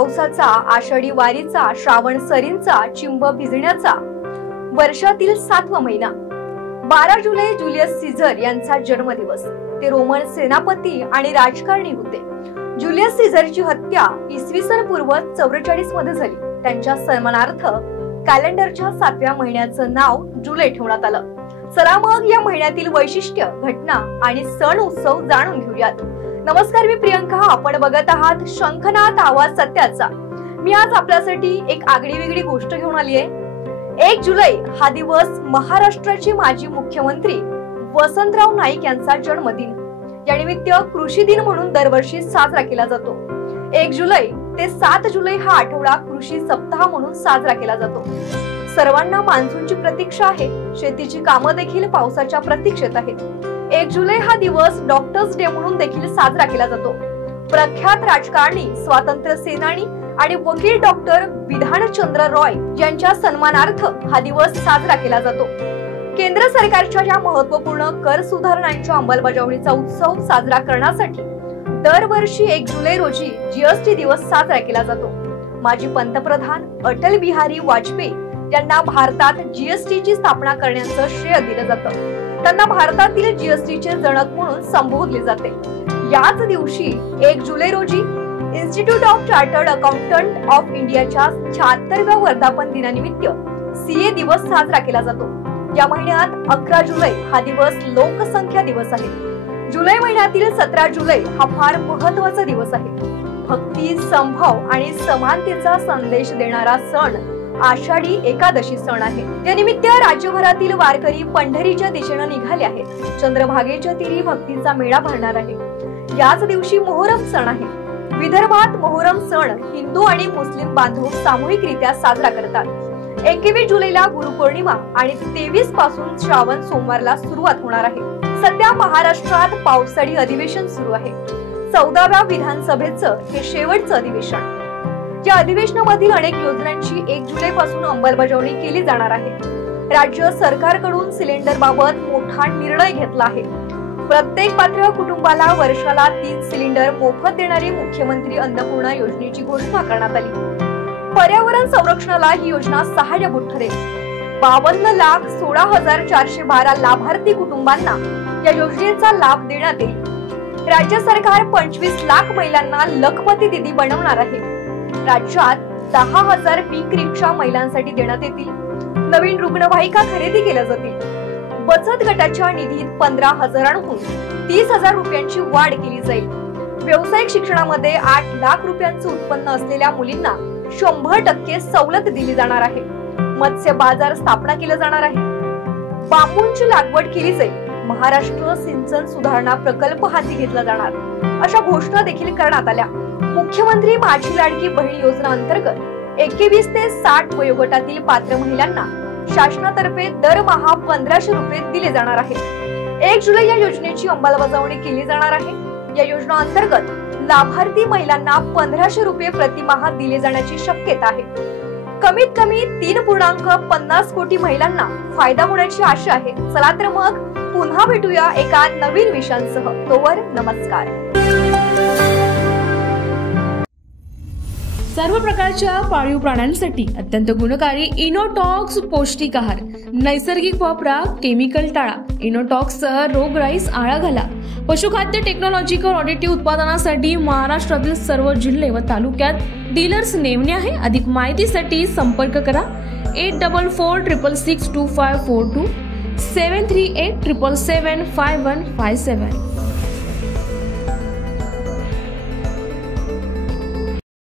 पावसाचा, आषाढी वारीचा, श्रावण सरींचा, चिंब भिजण्याचा, वर्षातील 7वा महिना 12 जुलै जुलियस सीझर यांचा जन्मदिवस। ते रोमन सेनापती आणि राजकारणी होते। जुलियस सीझरची हत्या इसवी सन पूर्व 44 मध्ये झाली। त्यांच्या सन्मानार्थ कॅलेंडरच्या 7व्या महिन्याचं नाव जुलै ठेवण्यात आलं। चला मग या महिन्यातील वैशिष्ट्य, घटना आणि सण उत्सव जाणून घेऊयात। नमस्कार, मी प्रियंका, आपण बघत आहात शंखनाद आवाज सत्याचा। मी आज आपल्यासाठी एक आगळी वेगळी गोष्ट घेऊन आली आहे। 1 जुलै हा दिवस महाराष्ट्राचे माजी मुख्यमंत्री वसंतराव नाईक यांचा जन्मदिन। या निमित्त कृषी दिन म्हणून दरवर्षी साजरा केला जातो। 1 जुलै ते 7 जुलै हा आठवडा कृषी सप्ताह म्हणून साजरा केला जातो। सर्वांना मान्सूनची प्रतीक्षा आहे। शेतीची कामं देखील पावसाच्या प्रतीक्षेत आहेत। 1 जुलै हा दिवस डॉक्टर्स डे म्हणून देखील साजरा केला जातो। प्रख्यात राजकारणी, स्वातंत्र्य सेनानी आणि वकील डॉक्टर विधानचंद्र रॉय यांच्या सन्मानार्थ हा दिवस साजरा केला जातो। केंद्र सरकारच्या या महत्त्वपूर्ण कर सुधारणांच्या अंमलबजावणीचा उत्सव साजरा करण्यासाठी दरवर्षी 1 जुलै रोजी जीएसटी दिवस साजरा केला जातो। माजी पंतप्रधान अटल बिहारी वाजपेयी यांना भारतात जीएसटीची स्थापना करण्याचं श्रेय दिलं जातं। त्यांना भारतातील जीएसटीचे जनक म्हणून संबोधले जाते। याच दिवशी 1 जुलै रोजी institute of chartered accountant of इंडियाच्या 76व्या वर्धापन दिनानिमित्त सीए दिवस साजरा केला जातो। या महिन्यात 11 जुलै हा दिवस लोकसंख्या दिवस आहे। जुलै महिन्यातील 17 जुलै हा फार महत्त्वाचा दिवस आहे। भक्ती, संभाव आणि समानतेचा संदेश देणारा सण आषाढी एकादशी सण आहे। या निमित्त राज्यभरातील वारकरी पंढरीच्या दिशेने निघाले आहेत। चंद्रभागेच्या तीरी भक्तीचा मेळा भरणार आहे। याच दिवशी मोहरम सण आहे। विदर्भात मोहरम सण हिंदू आणि मुस्लिम बांधव सामूहिकरित्या साजरा करतात। 21 जुलैला गुरुपौर्णिमा आणि 23 पासून श्रावण सोमवारला सुरुवात होणार आहे। सध्या महाराष्ट्रात पावसाळी अधिवेशन सुरू आहे। 14व्या विधानसभेचं हे शेवटचं अधिवेशन। या अधिवेशनामधील अनेक योजनांची 1 जुलै पासून अंमलबजावणी केली जाणार आहे। राज्य सरकारकडून सिलेंडर बाबत मोठा निर्णय घेतला आहे। प्रत्येक पात्र कुटुंबाला वर्षाला 3 सिलेंडर मोफत देणारी मुख्यमंत्री अन्नपूर्णा योजनेची घोषणा करण्यात आली। पर्यावरण संरक्षणाला ही योजना सहाय्यभूत ठरेल। 52,16,412 लाभार्थी कुटुंबांना या योजनेचा लाभ देण्यात येईल। राज्य सरकार 25 लाख महिलांना लखपती दीदी बनवणार आहे। राज्यात 10,000 पीक रिक्षा महिलांसाठी देण्यात येतील। नवीन रुग्णवाहिका खरेदी केल्या जातील। बचत गटाच्या निधीत 15,000हून 30,000 रुपयांची वाढ केली जाईल। व्यावसायिक शिक्षणामध्ये 8 लाख रुपयांचं उत्पन्न असलेल्या मुलींना 100% सवलत दिली जाणार आहे। मत्स्य बाजार स्थापना केला जाणार आहे। बांबूंची लागवड केली जाईल। महाराष्ट्र सिंचन सुधारणा प्रकल्प हाती घेतला जाणार, अशा घोषणा देखील करण्यात आल्या। मुख्यमंत्री माझी लाडकी बहीण योजना अंतर्गत 21 ते 60 वयोगटातील पात्र महिलांना शासनातर्फे दरमहा 1500 रुपये दिले जाणार आहे। 1 जुलै या योजनेची अंमलबजावणी केली जाणार आहे। या योजना अंतर्गत लाभार्थी महिलांना 1500 रुपये प्रतिमाह दिले जाण्याची शक्यता आहे। कमीत कमी 3.50 कोटी महिलांना फायदा होण्याची आशा आहे। चला तर मग पुन्हा भेटूया एका नवीन विषयांसह। तोवर नमस्कार। सर्व प्रकारच्या पाळीव प्राण्यांसाठी अत्यंत गुणकारी इनोटॉक्स पौष्टिक आहार। नैसर्गिक वापरा, केमिकल टाळा। इनोटॉक्ससह रोगराईस आळा घाला। पशुखाद्य टेक्नॉलॉजिकल ऑडिटिव्ह उत्पादनासाठी महाराष्ट्रातील सर्व जिल्हे व तालुक्यात डीलर्स नेमणे आहे। अधिक माहितीसाठी संपर्क करा 8446625542 738775157।